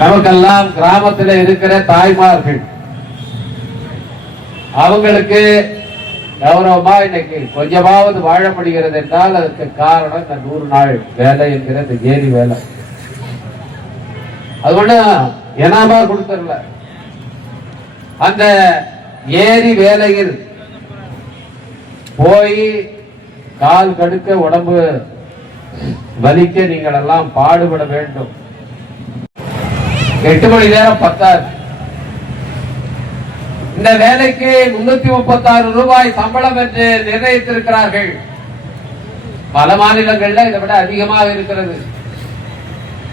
நமக்கெல்லாம் கிராமத்துல இருக்கிற தாய்மார்கள் அவங்களுக்கு கௌரவமா இன்னைக்கு கொஞ்சமாவது வாழ முடிகிறது என்றால் அதுக்கு காரணம் இந்த நூறு நாள் வேலை என்கிற இந்த ஏரி வேலை. அது ஒண்ணும் எனாமா கொடுத்துடல அந்த ஏரி வேலையில் போய் கால் கடுக்க உடம்பு வலிக்க நீங்கள் எல்லாம் பாடுபட வேண்டும். எட்டு மணி நேரம் பத்தாது. இந்த வேலைக்கு முன்னூத்தி முப்பத்தாறு ரூபாய் சம்பளம் என்று நிர்ணயித்திருக்கிறார்கள். பல மாநிலங்கள்ல இதை விட அதிகமாக இருக்கிறது.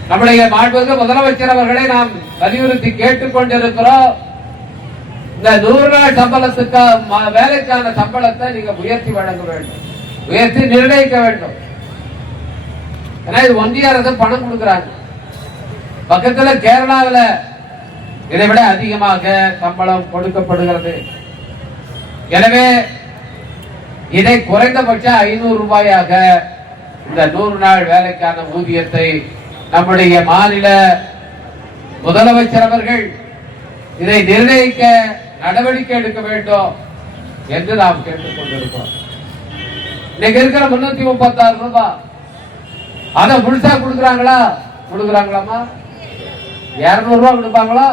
நம்முடைய மாண்புக்கு முதலமைச்சர் அவர்களை நாம் வலியுறுத்தி கேட்டுக் கொண்டிருக்கிறோம். இந்த நூறு நாள் சம்பளத்துக்கு வேலைக்கான சம்பளத்தை நீங்க உயர்த்தி வழங்க வேண்டும். உயர்த்தி நிர்ணயிக்க வேண்டும். ஏன்னா இது ஒன்றிய அரசு பணம் கொடுக்கிறாங்க. பக்கத்துல கேரளாவில் இதை விட அதிகமாக சம்பளம் கொடுக்கப்படுகிறது. எனவே இதை குறைந்தபட்சம் ஐநூறு ரூபாயாக இந்த நூறு நாள் வேலைக்கான ஊதியத்தை நம்முடைய மாநில முதலமைச்சர் அவர்கள் இதை நிர்ணயிக்க நடவடிக்கை எடுக்க வேண்டும் என்று நாம் கேட்டுக்கொண்டிருக்கிறோம். இன்னைக்கு இருக்கிற முன்னூத்தி முப்பத்தாறு ரூபாய். அதை முழுசா கொடுக்குறாங்களா? கொடுக்குறாங்களாமா இரநூறுவா கொடுப்பாங்களோ?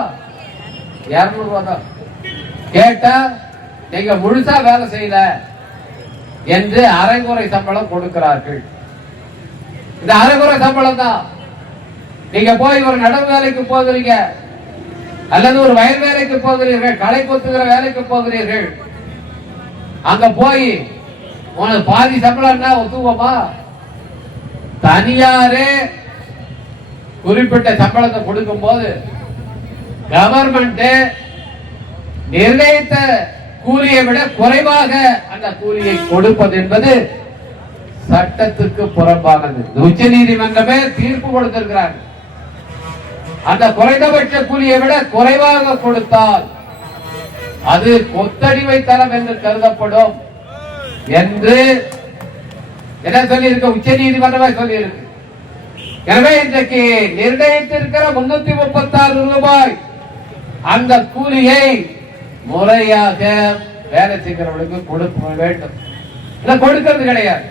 இரநூறுவா தான். கேட்டா நீங்க முழுசா வேலை செய்யல என்று அரைகுறை சம்பளம் கொடுக்கிறார்கள். இந்த அரைகுறை சம்பளம் தான். நீங்க போய் ஒரு நடவு வேலைக்கு போகிறீங்க அல்லது ஒரு வயல் வேலைக்கு போகிறீர்கள் களை கொத்துகிற வேலைக்கு போகிறீர்கள். அங்க போய் உனக்கு பாதி சம்பளம்னா ஒத்துவோமா தனியாரே குறிப்பிட்ட சம்பளத்தை கொடுக்கும் போது கவர்மெண்ட் நிர்ணயித்த கூலியை விட குறைவாக அந்த கூலியை கொடுப்பது என்பது சட்டத்துக்கு புறம்பானது. உச்ச நீதிமன்றமே தீர்ப்பு கொடுத்திருக்கிறார்கள் அந்த குறைந்தபட்ச கூலியை விட குறைவாக கொடுத்தால் அது கொத்தடிவை தரம் என்று கருதப்படும் என்று என்ன சொல்லியிருக்க? உச்ச நீதிமன்றமே சொல்லியிருக்கு. எனவே இன்றைக்கு நிர்ணயித்திருக்கிற முன்னூத்தி முப்பத்தாறு ரூபாய் அந்த கூலியை முறையாக வேலை செய்கிறவர்களுக்கு கொடுக்க வேண்டும். இல்ல கொடுக்கிறது கிடையாது.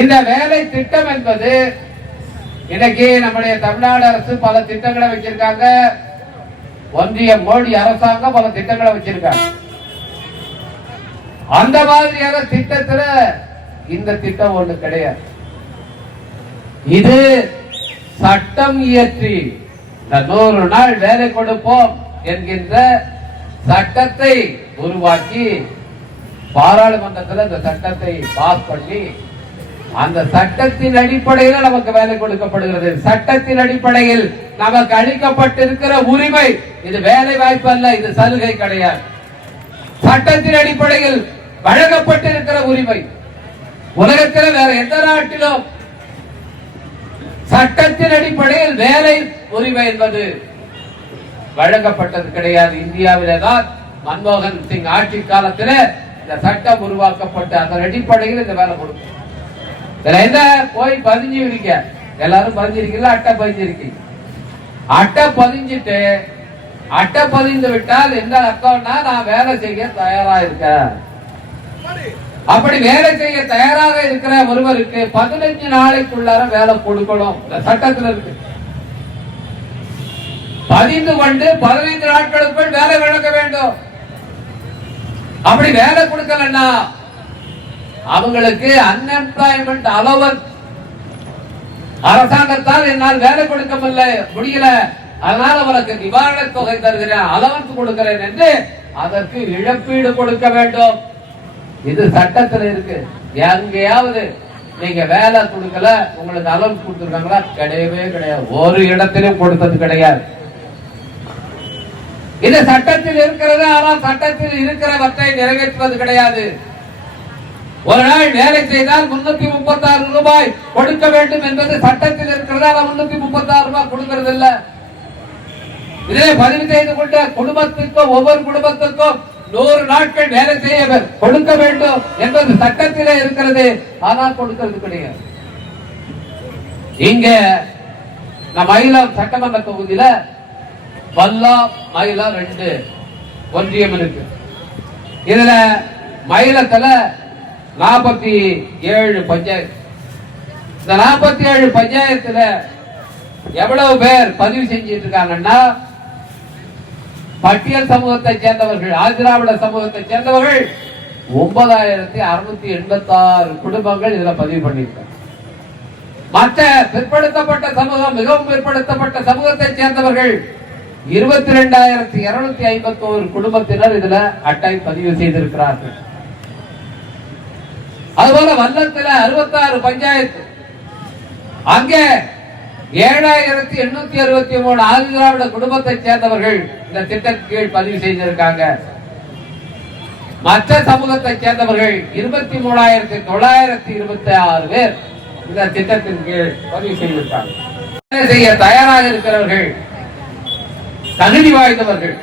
இந்த வேலை திட்டம் என்பது இன்னைக்கு நம்முடைய தமிழ்நாடு அரசு பல திட்டங்களை வச்சிருக்காங்க. ஒன்றிய மோடி அரசாங்கம் பல திட்டங்களை வச்சிருக்காங்க. அந்த மாதிரியான திட்டத்துல இந்த திட்டம் ஒண்ணு கிடையாது. இது சட்டம் இயற்றி. இந்த நூறு நாள் வேலை கொடுப்போம் என்கின்ற சட்டத்தை உருவாக்கி பாராளுமன்றத்தில் இந்த சட்டத்தை பாஸ் பண்ணி அந்த சட்டத்தின் அடிப்படையில் நமக்கு வேலை கொடுக்கப்படுகிறது. சட்டத்தின் அடிப்படையில் நமக்கு அளிக்கப்பட்டிருக்கிற உரிமை இது வேலை வாய்ப்பு அல்ல இது சலுகை கிடையாது. சட்டத்தின் அடிப்படையில் வழங்கப்பட்டிருக்கிற உரிமை உலகத்தில் வேற எந்த நாட்டிலும் சட்டத்தின் அடிப்படையில் வேலை உரிமை என்பது வழங்கப்பட்டது கிடையாது. இந்தியாவிலே தான் மன்மோகன் சிங் ஆட்சி காலத்தில் இந்த சட்டம் உருவாக்கப்பட்டு அதன் அடிப்படையில் இந்த வேலை கொடுக்கும். இதுல என்ன? போய் பதிஞ்சு இருக்க எல்லாரும் பதிஞ்சிருக்கீங்களா? அட்டை பதிஞ்சிருக்கீங்க. அட்டை பதிஞ்சிட்டு அட்டை பதிந்து விட்டால் என்ன அர்த்தம்னா நான் வேலை செய்ய தயாரா இருக்கேன். அப்படி வேலை செய்ய தயாராக இருக்கிற ஒருவருக்கு பதினஞ்சு நாளைக்குள்ளார வேலை கொடுக்கணும். சட்டத்தில் சட்டத்துல இருக்கு. பதிந்து கொண்டு பதினைந்து நாட்களுக்குள் வேலை வழங்க வேண்டும். அப்படி வேலை கொடுக்கலன்னா அவங்களுக்கு அன்எம்ப்ளாய்மெண்ட் அலவன்ஸ் அரசாங்கத்தால் என்னால் வேலை கொடுக்க முடியல முடியல. அதனால அவருக்கு நிவாரணத் தொகை தருகிறேன் அலவன்ஸ் கொடுக்கிறேன் என்று அதற்கு இழப்பீடு கொடுக்க வேண்டும். இது சட்டத்துல இருக்கு. எங்கேயாவது நீங்க வேலை கொடுக்கல உங்களுக்கு அலவுன்ஸ் கொடுத்துருக்காங்களா? கிடையவே கிடையாது. ஒரு இடத்திலும் கொடுத்தது கிடையாது. இது சட்டத்தில் இருக்கிறது ஆனால் சட்டத்தில் இருக்கிறவற்றை நிறைவேற்றுவது கிடையாது. ஒரு நாள் வேலை செய்தால் முன்னூத்தி முப்பத்தாறு ரூபாய் கொடுக்க வேண்டும் என்பது சட்டத்தில் இருக்கிறது ஆனால் முன்னூத்தி முப்பத்தாறு ரூபாய் கொடுக்கறது இல்ல இதே பதிவு செய்து கொண்ட குடும்பத்துக்கும் ஒவ்வொரு குடும்பத்துக்கும் நூறு நாட்கள் வேலை செய்ய கொடுக்க வேண்டும் என்பது சட்டத்திலே இருக்கிறது. ஆனால் கொடுக்கிறது கிடையாது. இங்க நம்ம மயிலம் சட்டமன்ற தொகுதியில வல்லா மயிலா ரெண்டு ஒன்றியம் இருக்கு. இதுல மயிலத்துல நாற்பத்தி ஏழு பஞ்சாயத்து. இந்த நாற்பத்தி ஏழு பஞ்சாயத்துல எவ்வளவு பேர் பதிவு செஞ்சிட்டு இருக்காங்கன்னா பட்டியல் சமூகத்தை சேர்ந்தவர்கள் ஆதிராவிட சமூகத்தை சேர்ந்தவர்கள் ஒன்பதாயிரத்தி அறுநூத்தி எண்பத்தி ஆறு குடும்பங்கள் இதுல பதிவு பண்ணியிருக்காங்க. மற்ற பிற்படுத்தப்பட்ட சமூகம் மிகவும் பிற்படுத்தப்பட்ட சமூகத்தை சேர்ந்தவர்கள் இருபத்தி ரெண்டாயிரத்தி இருநூத்தி ஐம்பத்தி ஒரு குடும்பத்தினர் இதுல அட்டை பதிவு செய்திருக்கிறார்கள். அதுபோல வல்லத்துல அறுபத்தாறு பஞ்சாயத்து. அங்கே ஏழாயிரத்தி எண்ணூத்தி அறுபத்தி மூணு ஆதிதிராவிட குடும்பத்தை சேர்ந்தவர்கள் இந்த திட்டத்தின் கீழ் பதிவு செய்திருக்காங்க. மற்ற சமூகத்தை சேர்ந்தவர்கள் இருபத்தி மூணாயிரத்தி தொள்ளாயிரத்தி இருபத்தி ஆறு பேர் இந்த திட்டத்தின் கீழ் பதிவு செய்திருக்காங்க. வேலை செய்ய தயாராக இருக்கிறவர்கள்? தகுதி வாய்ந்தவர்கள்.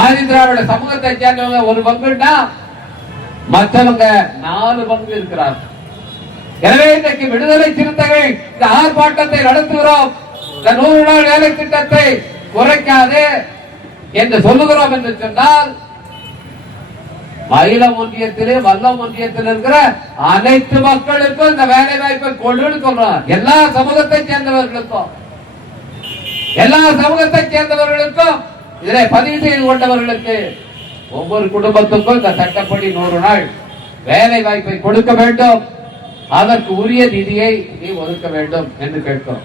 ஆதி திராவிட சமூகத்தை சேர்ந்தவங்க ஒரு பங்குன்னா மற்றவங்க நாலு பங்கு இருக்கிறார்கள். எனவே இன்றைக்கு விடுதலை சிறுத்தைகள் இந்த ஆர்ப்பாட்டத்தை நடத்துகிறோம். இந்த நூறு நாள் வேலை திட்டத்தை குறைக்காது என்று சொல்லுகிறோம் என்று சொன்னால் மயிலம் ஒன்றியத்திலே வல்லம் ஒன்றியத்தில் இருக்கிற அனைத்து மக்களுக்கும் இந்த வேலை வாய்ப்பை கொள்ளுன்னு சொல்றோம் எல்லா சமூகத்தை சேர்ந்தவர்களுக்கும். எல்லா சமூகத்தை சேர்ந்தவர்களுக்கும் இதிலே பதிவு செய்து கொண்டவர்களுக்கு ஒவ்வொரு குடும்பத்துக்கும் இந்த சட்டப்படி நூறு நாள் வேலை வாய்ப்பை கொடுக்க வேண்டும். அதற்கு உரிய நிதியை நீ ஒதுக்க வேண்டும் என்று கேட்கிறோம்.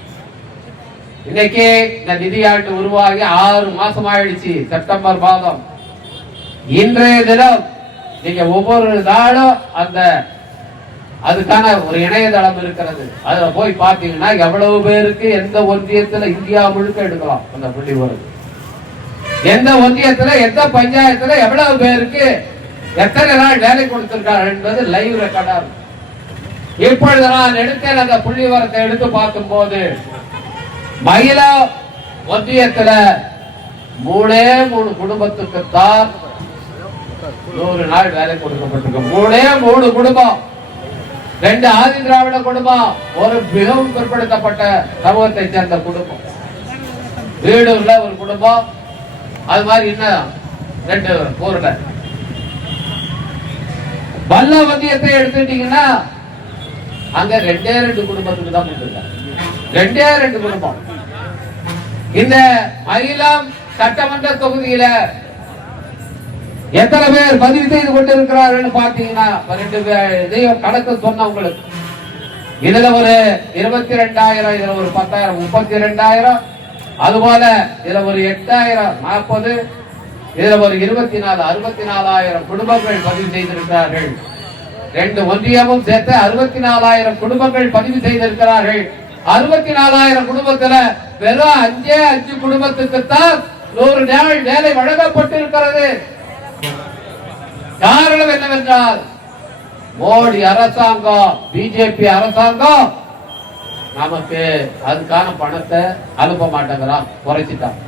இன்னைக்கு இந்த நிதியாண்டு உருவாகி ஆறு மாசம் ஆயிடுச்சு செப்டம்பர் மாதம். இன்றைய தினம் நீங்க ஒவ்வொரு நாளும் அந்த அதுக்கான ஒரு இணையதளம் இருக்கிறது. அதுல போய் பார்த்தீங்கன்னா எவ்வளவு பேருக்கு எந்த ஒன்றியத்துல இந்தியா முழுக்க எடுக்கலாம் அந்த புள்ளி வருது எந்த ஒன்றியத்துல எந்த பஞ்சாயத்துல எவ்வளவு பேருக்கு எத்தனை நாள் வேலை கொடுத்திருக்காரு என்பது லைவ் ரெக்கார்டா இருக்கும் இப்பொழுது நான் எடுத்தேன் அந்த புள்ளி வரத்தை எடுத்து பார்க்கும் போது மகிழா ஒன்றியத்துல மூணே மூணு குடும்பத்துக்கு தான் நூறு நாள் வேலை கொடுக்கப்பட்டிருக்கு. மூணே மூணு குடும்பம். ரெண்டு ஆதி திராவிட குடும்பம் ஒரு மிகவும் பிற்படுத்தப்பட்ட சமூகத்தை சேர்ந்த குடும்பம். வீடு உள்ள ஒரு குடும்பம். அது மாதிரி இன்னும் ரெண்டு ஊர்ல. வல்ல வந்தியத்தை எடுத்துட்டீங்கன்னா அங்க ரெண்டே ரெண்டு குடும்பத்துக்கு தான் கொடுத்திருக்காங்க. ரெண்டே ரெண்டு குடும்பம். இந்த அகிலம் சட்டமன்ற தொகுதியில எத்தனை பேர் பதிவு செய்து கொண்டிருக்கிறார்கள் பாத்தீங்கன்னா ரெண்டு பேர் இதையும் கணக்கு சொன்ன உங்களுக்கு. இதுல ஒரு இருபத்தி ரெண்டாயிரம் இதுல ஒரு பத்தாயிரம் முப்பத்தி ரெண்டாயிரம் அதுபோல இதுல ஒரு எட்டாயிரம் நாற்பது. இதுல ஒரு இருபத்தி நாலு அறுபத்தி நாலாயிரம் குடும்பங்கள் பதிவு செய்திருக்கிறார்கள். ரெண்டு ஒன்றியமும் சேர்த்து அறுபத்தி நாலாயிரம் குடும்பங்கள் பதிவு செய்திருக்கிறார்கள். அறுபத்தி நாலாயிரம் குடும்பத்துல வெறும் அஞ்சே அஞ்சு குடும்பத்துக்குத்தான் நூறு நாள் வேலை வழங்கப்பட்டிருக்கிறது. காரணம் என்னவென்றால் மோடி அரசாங்கம் பிஜேபி அரசாங்கம் நமக்கு அதுக்கான பணத்தை அனுப்ப மாட்டேங்கிறான் குறைச்சிட்டான்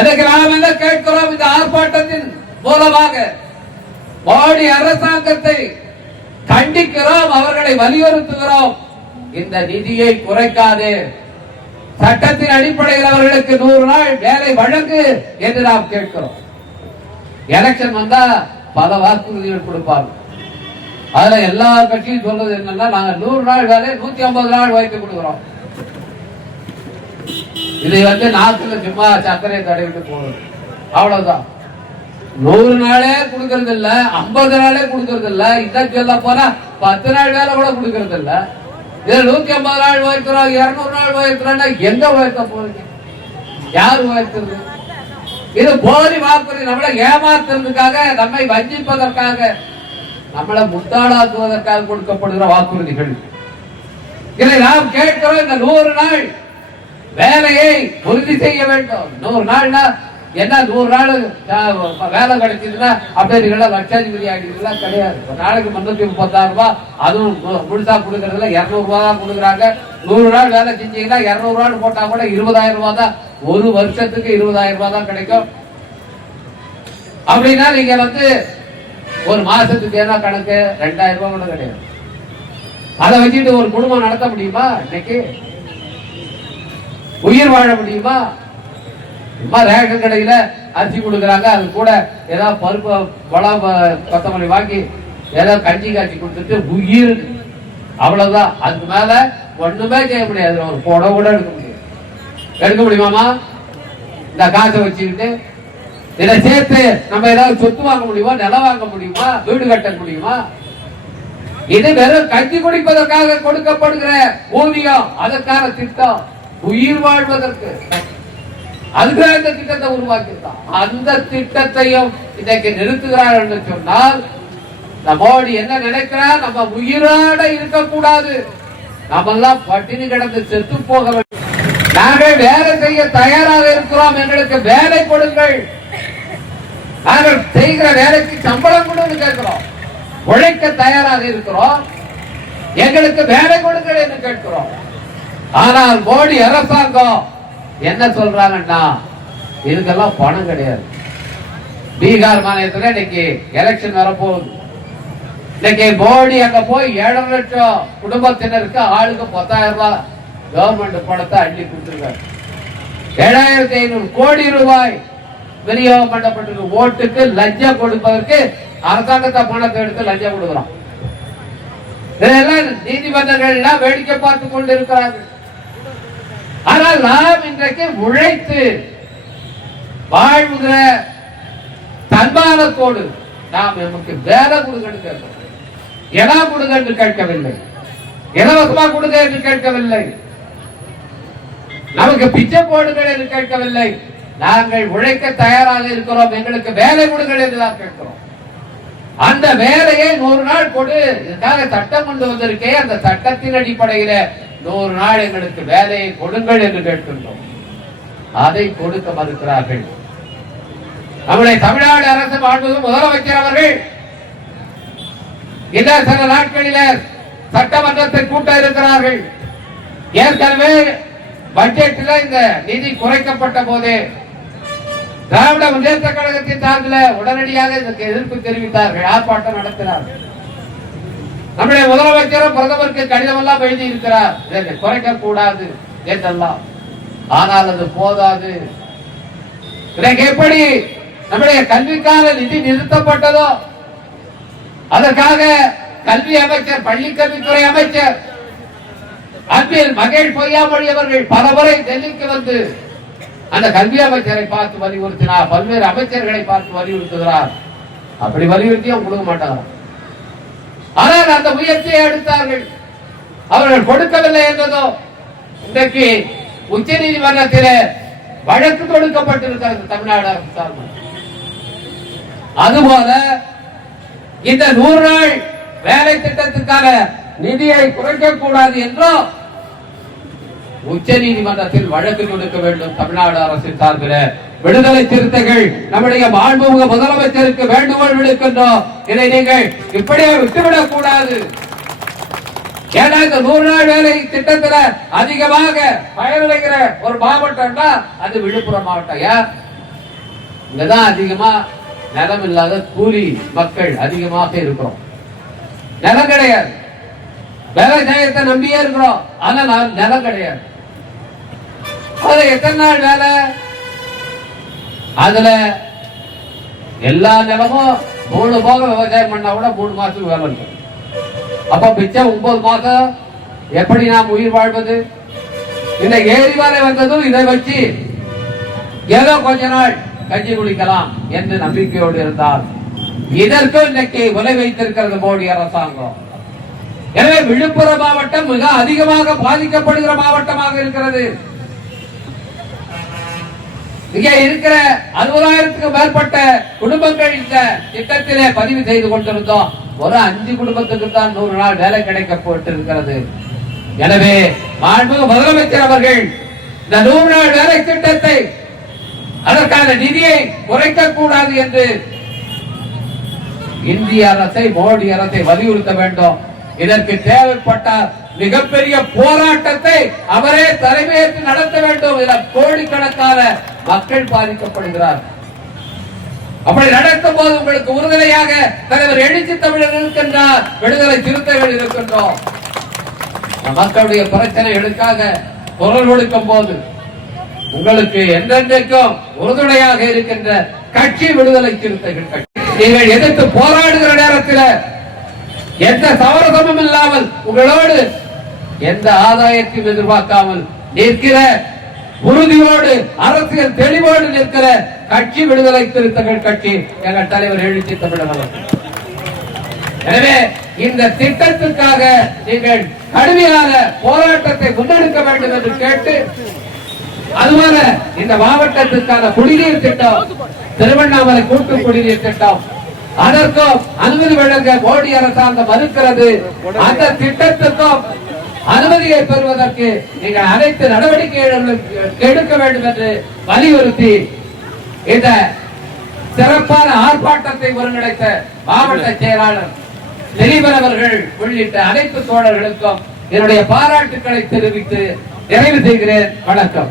எனக்கு கேட்கிறோம் இந்த ஆர்ப்பாட்டத்தின் மூலமாக. மோடி அரசாங்கத்தை கண்டிக்கிறோம் அவர்களை வலியுறுத்துகிறோம். இந்த நிதியை குறைக்காது. சட்டத்தின் அடிப்படையில் அவர்களுக்கு நூறு நாள் வேலை வழங்கு என்று நாம் கேட்கிறோம். எலெக்ஷன் வந்தா பல வாக்குறுதிகள் கொடுப்பாங்க அதுல எல்லா கட்சியும் சொல்றது என்னன்னா நாங்க நூறு நாள் வேலை நூத்தி ஐம்பது நாள் வைத்து கொடுக்கிறோம். இதை வந்து நாக்குல சும்மா சர்க்கரை தடவிட்டு போகணும் அவ்வளவுதான். நூறு நாளே கொடுக்கறது இல்ல ஐம்பது நாளே கொடுக்கறது இல்ல இதான் சொல்ல போனா பத்து நாள் வேலை கூட கொடுக்கறது இல்ல இதுல நூத்தி ஐம்பது நாள் உயர்த்துறோம் இருநூறு நாள் உயர்த்துறோம்னா எங்க உயர்த்த போறீங்க? யார் உயர்த்துறது? இது போலி வாக்குறுதி நம்மளை ஏமாத்துறதுக்காக நம்மை வஞ்சிப்பதற்காக நம்மளை முத்தாளாக்குவதற்காக கொடுக்கப்படுகிற வாக்குறுதிகள். இதை நாம் கேட்கிறோம் இந்த நூறு நாள் வேலையை உறுதி செய்ய வேண்டும். நூறு நாள்னா என்ன நூறு நாள் வேலை கிடைச்சதுன்னா அப்படியே நீங்க லட்சாதிபதி ஆகிடுங்களா கிடையாது. நாளைக்கு முன்னூத்தி முப்பத்தாறு ரூபாய் அதுவும் முழுசா கொடுக்கறதுல இருநூறு தான் கொடுக்குறாங்க. நூறு நாள் வேலை செஞ்சீங்கன்னா இருநூறு நாள் போட்டா கூட இருபதாயிரம் ரூபாய் தான் ஒரு வருஷத்துக்கு இருபதாயிரம் ரூபாய் தான் கிடைக்கும். அப்படின்னா நீங்க வந்து ஒரு மாசத்துக்கு என்ன கணக்கு? ரெண்டாயிரம் ரூபாய் கூட கிடையாது. அதை வச்சுட்டு ஒரு குடும்பம் நடத்த முடியுமா இன்னைக்கு? உயிர் வாழ முடியுமா? சும்மா ரேஷன் கடையில அரிசி கொடுக்குறாங்க. அது கூட ஏதாவது பருப்பு பழம் கொத்தமல்லி வாங்கி ஏதாவது கஞ்சி காய்ச்சி கொடுத்துட்டு உயிர் அவ்வளவுதான். அதுக்கு மேல ஒண்ணுமே செய்ய முடியாது. ஒரு புடவை கூட எடுக்க முடியாது. எடுக்க முடியுமாமா இந்த காசை வச்சுக்கிட்டு இதை சேர்த்து நம்ம ஏதாவது சொத்து வாங்க முடியுமா? நிலம் வாங்க முடியுமா? வீடு கட்ட முடியுமா? இது வெறும் கஞ்சி குடிப்பதற்காக கொடுக்கப்படுகிற ஊதியம். அதற்கான திட்டம். உயிர் வாழ்வதற்கு. அந்த இந்த திட்டத்தை உருவாக்கியிருக்கான். அந்த திட்டத்தையும் இன்னைக்கு நிறுத்துகிறார் என்று சொன்னால் இந்த என்ன நினைக்கிறார்? நம்ம உயிரோட இருக்கக்கூடாது. நம்ம எல்லாம் பட்டினி கிடந்து செத்து போக வேண்டும். நாங்கள் வேலை செய்ய தயாராக இருக்கிறோம். எங்களுக்கு வேலை கொடுங்கள். நாங்கள் செய்கிற வேலைக்கு சம்பளம் கொடுன்னு கேட்கிறோம். உழைக்க தயாராக இருக்கிறோம். எங்களுக்கு வேலை கொடுங்கள் என்று கேட்கிறோம். ஆனால் மோடி அரசாங்கம் என்ன சொல்றாங்கன்னா இதுக்கெல்லாம் பணம் கிடையாது. பீகார் மாநிலத்தில் இன்னைக்கு எலெக்ஷன் வரப்போகுது. இன்னைக்கு மோடி அங்க போய் ஏழரை லட்சம் குடும்பத்தினருக்கு ஆளுக்கு பத்தாயிரம் ரூபாய் கவர்மெண்ட் பணத்தை அள்ளி கொடுத்துருக்காரு. ஏழாயிரத்தி ஐநூறு கோடி ரூபாய் விநியோகம் பண்ணப்பட்டிருக்கு. ஓட்டுக்கு லஞ்சம் கொடுப்பதற்கு அரசாங்கத்தை பணத்தை எடுத்து லஞ்சம் கொடுக்குறோம் இதெல்லாம் நீதிமன்றங்கள் எல்லாம் வேடிக்கை பார்த்து கொண்டு இருக்கிறார்கள் ஆனால் நாம் இன்றைக்கு உழைத்து வாழ்கிற தன்மானத்தோடு நாம் நமக்கு வேலை கொடுங்கன்னு கேட்கிறோம் இடம் கொடுங்க என்று கேட்கவில்லை. இலவசமா கொடுங்க என்று கேட்கவில்லை. நமக்கு பிச்சை போடுங்கள் என்று கேட்கவில்லை. நாங்கள் உழைக்க தயாராக இருக்கிறோம். எங்களுக்கு வேலை கொடுங்கள் என்று தான் கேட்கிறோம். அந்த வேலையை நூறு நாள் கொடு. இதுக்காக சட்டம் கொண்டு வந்திருக்கே. அந்த சட்டத்தின் அடிப்படையில நூறு நாள் எங்களுக்கு வேலையை கொடுங்கள் என்று கேட்கின்றோம். அதை கொடுக்க மறுக்கிறார்கள். நம்முடைய தமிழ்நாடு அரசு மாண்புமிகு முதலமைச்சர் அவர்கள் இன்னும் சில நாட்களில சட்டமன்றத்தை கூட்ட இருக்கிறார்கள். ஏற்கனவே பட்ஜெட்டில் இந்த நிதி குறைக்கப்பட்ட போதே திராவிட முன்னேற்ற கழகத்தின் சார்பில் உடனடியாக இதற்கு எதிர்ப்பு தெரிவித்தார்கள். ஆர்ப்பாட்டம் நடத்தினார்கள். நம்முடைய முதலமைச்சரும் பிரதமருக்கு கடிதம் எல்லாம் எழுதி இருக்கிறார். இதை குறைக்க கூடாது என்றெல்லாம். ஆனால் அது போதாது. இன்றைக்கு எப்படி நம்முடைய கல்விக்கான நிதி நிறுத்தப்பட்டதோ அதற்காக கல்வி அமைச்சர் பள்ளி கல்வித்துறை அமைச்சர் அன்பில் மகேஷ் பொய்யாமொழி அவர்கள் பல முறை டெல்லிக்கு வந்து அந்த கல்வி அமைச்சரை பார்த்து வலியுறுத்தினார். பல்வேறு அமைச்சர்களை பார்த்து வலியுறுத்துகிறார். அப்படி வலியுறுத்தியும் கொடுக்க மாட்டாங்க ஆனால் அந்த முயற்சியை எடுத்தார்கள். அவர்கள் கொடுக்கவில்லை என்பதோ இன்றைக்கு உச்ச நீதிமன்றத்தில் வழக்கு தொடுக்கப்பட்டிருக்கிறது தமிழ்நாடு அரசு சார்பில். அதுபோல இந்த நூறு நாள் வேலை திட்டத்துக்கான நிதியை குறைக்க கூடாது என்றோ உச்ச நீதிமன்றத்தில் வழக்கு கொடுக்க வேண்டும் தமிழ்நாடு அரசு சார்பில். விடுதலை சிறுத்தைகள் நம்முடைய மாண்புமிகு முதலமைச்சருக்கு வேண்டுகோள் விடுக்கின்றோம். இதை நீங்கள் இப்படியே விட்டுவிடக் கூடாது ஏன்னா இந்த நூறு நாள் வேலை திட்டத்துல அதிகமாக பயனடைகிற ஒரு மாவட்டம்னா அது விழுப்புரம் மாவட்டம். ஏன்? இங்கதான் அதிகமா நிலம் இல்லாத கூலி மக்கள் அதிகமாக இருக்கிறோம். நிலம் கிடையாது. விவசாயத்தை நம்பியே இருக்கிறோம். ஆனா நான் நிலம் கிடையாது. அது எத்தனை நாள் வேலை? அதுல எல்லா நிலமும் மூணு போக விவசாயம் பண்ணா கூட மூணு மாசத்துக்கு வேலை இருக்கும் அப்ப மிச்சம் ஒன்பது மாசம் எப்படி நாம் உயிர் வாழ்வது? இந்த ஏரி வந்ததும் இதை வச்சு ஏதோ கொஞ்ச நாள் கஞ்சி குடிக்கலாம் என்று நம்பிக்கையோடு இருந்தால் இதற்கும் இன்னைக்கு விலை வைத்திருக்கிறது மோடி அரசாங்கம். எனவே விழுப்புரம் மாவட்டம் மிக அதிகமாக பாதிக்கப்படுகிற மாவட்டமாக இருக்கிறது. இங்கே இருக்கிற அறுபதாயிரத்துக்கு மேற்பட்ட குடும்பங்கள் இந்த திட்டத்திலே பதிவு செய்து கொண்டிருந்தோம். ஒரு அஞ்சு குடும்பத்துக்கு தான் நூறு நாள் வேலை கிடைக்கப்பட்டிருக்கிறது. எனவே மாண்புமிகு முதலமைச்சர் அவர்கள் இந்த நூறு நாள் வேலை திட்டத்தை அதற்கான நிதியை குறைக்க கூடாது என்று இந்திய அரசை மோடி அரசை வலியுறுத்த வேண்டும். இதற்கு தேவைப்பட்ட மிகப்பெரிய போராட்டத்தை அவரே தலைமையேற்று நடத்த வேண்டும் இதில் கோடிக்கணக்கான மக்கள் பாதிக்கப்படுகிறார். அப்படி நடத்தும் போது உங்களுக்கு உறுதுணையாக தலைவர் எழுச்சி தமிழர் இருக்கின்றார். விடுதலை சிறுத்தைகள் இருக்கின்றோம். மக்களுடைய பிரச்சனைகளுக்காக குரல் கொடுக்கும் போது உங்களுக்கு என்றென்றைக்கும் உறுதுணையாக இருக்கின்ற கட்சி விடுதலை சிறுத்தைகள் கட்சி. நீங்கள் எதிர்த்து போராடுகிற நேரத்தில் எந்த சமரசமும் இல்லாமல் உங்களோடு எந்த ஆதாயத்தையும் எதிர்பார்க்காமல் நிற்கிற உறுதியோடு அரசியல் தெளிவோடு நிற்கிற கட்சி விடுதலை திருத்தங்கள் கட்சி எங்கள் தலைவர் எழுச்சி தமிழகம் எனவே இந்த திட்டத்திற்காக நீங்கள் கடுமையான போராட்டத்தை முன்னெடுக்க வேண்டும் என்று கேட்டு அதுபோல இந்த மாவட்டத்திற்கான குடிநீர் திட்டம் திருவண்ணாமலை கூட்டு குடிநீர் திட்டம் அதற்கும் அனுமதி வழங்க மோடி அரசாங்கம் மறுக்கிறது. அந்த திட்டத்துக்கும் அனுமதியை பெறுவதற்கு நீங்கள் அனைத்து நடவடிக்கைகளும் எடுக்க வேண்டும் என்று வலியுறுத்தி இந்த சிறப்பான ஆர்ப்பாட்டத்தை ஒருங்கிணைத்த மாவட்ட செயலாளர் திலீபன் அவர்கள் உள்ளிட்ட அனைத்து தோழர்களுக்கும் என்னுடைய பாராட்டுக்களை தெரிவித்து நிறைவு செய்கிறேன். வணக்கம்.